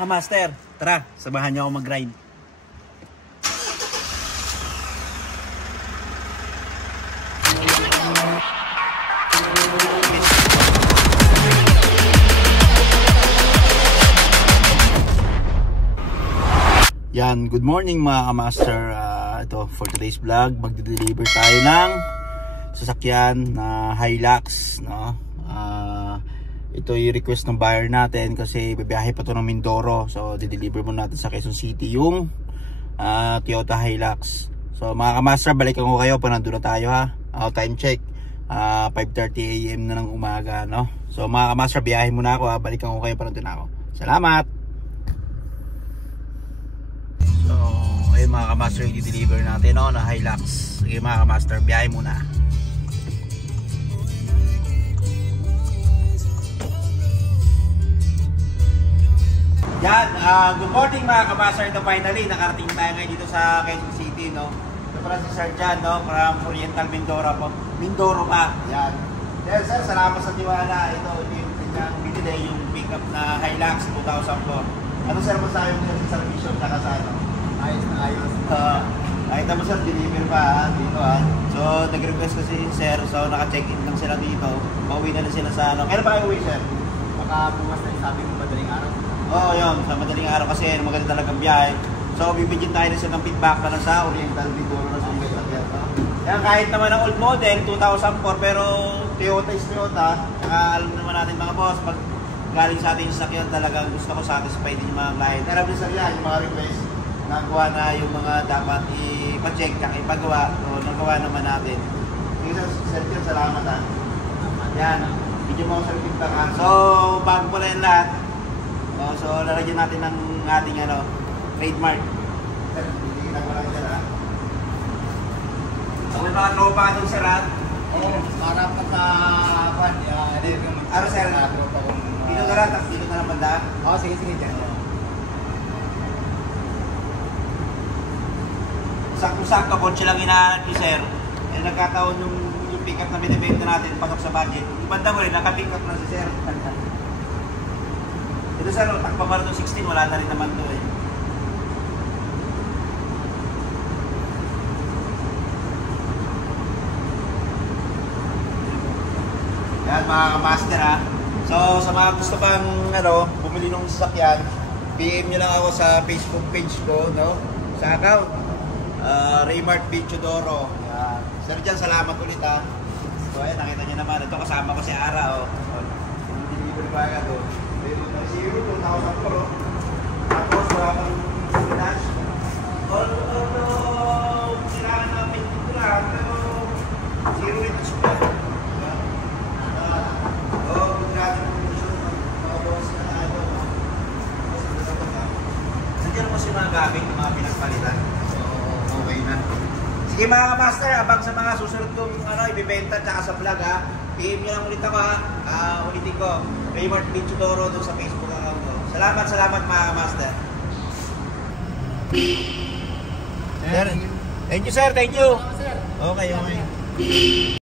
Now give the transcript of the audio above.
mga kamaster, tara, samahan niyo ako mag-grind. Yan, good morning mga kamaster. Ito for today's vlog, magde-deliver tayo ng sasakyan na Hilux, no? Ito yung request ng buyer natin kasi bibiyahe pa to ng Mindoro. So di-deliver mo natin sa Quezon City yung Toyota Hilux. So mga kamaster, balikan ko kayo pa nandun na tayo ha. Time check 5:30 AM na ng umaga, no? So mga kamaster, biyahe muna ako ha. Balikan ko kayo pa nandun ako. Salamat. So ayun mga kamaster, yung di-deliver natin, no, na Hilux. Sige mga kamaster, biyahe muna. Yan, good morning mga kamaster. Ito finally, nakarating tayo ngayon dito sa Quezon City, no? Ito pala si Sir Jan, no? From Oriental Mindoro po. Mindoro pa, yan. Yes, sir, salamat sa tiwala. Ito yung kanyang binili, yung pickup na Hilux 2004. Ano sir, masayo mo sa service na kasano? Ayos na ayos. Nakita mo sir, deliver pa dito ha. So, nag-request kasi sir, so naka-check-in lang sila dito. Pauwi na sila sa ano. Kailan ba kayo uwi sir? Baka bukas na sabi mo madaling araw. Oo, yun, sa madaling araw kasi maganda talagang biyahe. So, bibigyan tayo na siya ng feedback na sa Oriental Mindoro na sa Quezon. Yan, kahit naman ang old model, 2004, pero Toyota is Toyota. Alam naman natin mga boss, pag galing sa atin yung sakyan, talagang gusto ko satisfied din yung mga client. Alam niyo sir yan, yung mga request, nagawa na yung mga dapat ipa-check, kaya ipagawa, so nagawa naman natin. Sir, salamat ha. Yan, bigyan mo ako sa feedback ha. So, bago pala yung lahat, so lalagyan natin ng ating trademark. Sir, hindi na ko lang sir ha. So may mga tropa itong sir ha. Oo, para pagka-pan, ano sir? Dito na lang, dito na lang banda. Oo, sige dyan. Sakto-sakto, kotse lang hinahanap ni sir. Eh nagkataon yung pick-up na binibenta natin, pasok sa budget. Ibanda mo rin, naka-pick up na si sir. Ito sir, takpa pa rin itong 16, wala na rin naman ito eh. Yan mga kamaster ha. So sa mga gusto pang bumili ng sasakyan, PM nyo lang ako sa Facebook page ko, no? Sa account Raymart Bichodoro. Yan. Sir Jan, salamat ulit ha. So ayan, nakita nyo naman, ito kasama ko si Ara deliver ba agad o. 0, 2,000 pro. Tapos wala pang flash. Although kailangan namin ito lang, pero 0 ito siya. Kung natin condition, mga boss na nandiyan mo si mga gamit ng mga pinagpalitan. So, okay na. Sige mga master, abang sa mga susunod kong ibibenta tsaka sa vlog ha. PM nyo lang ulit ako ha. Ulitin ko, Raymart Bichodoro doon sa Facebook account ko. Salamat mga master. Sir, thank you sir, thank you. Okay.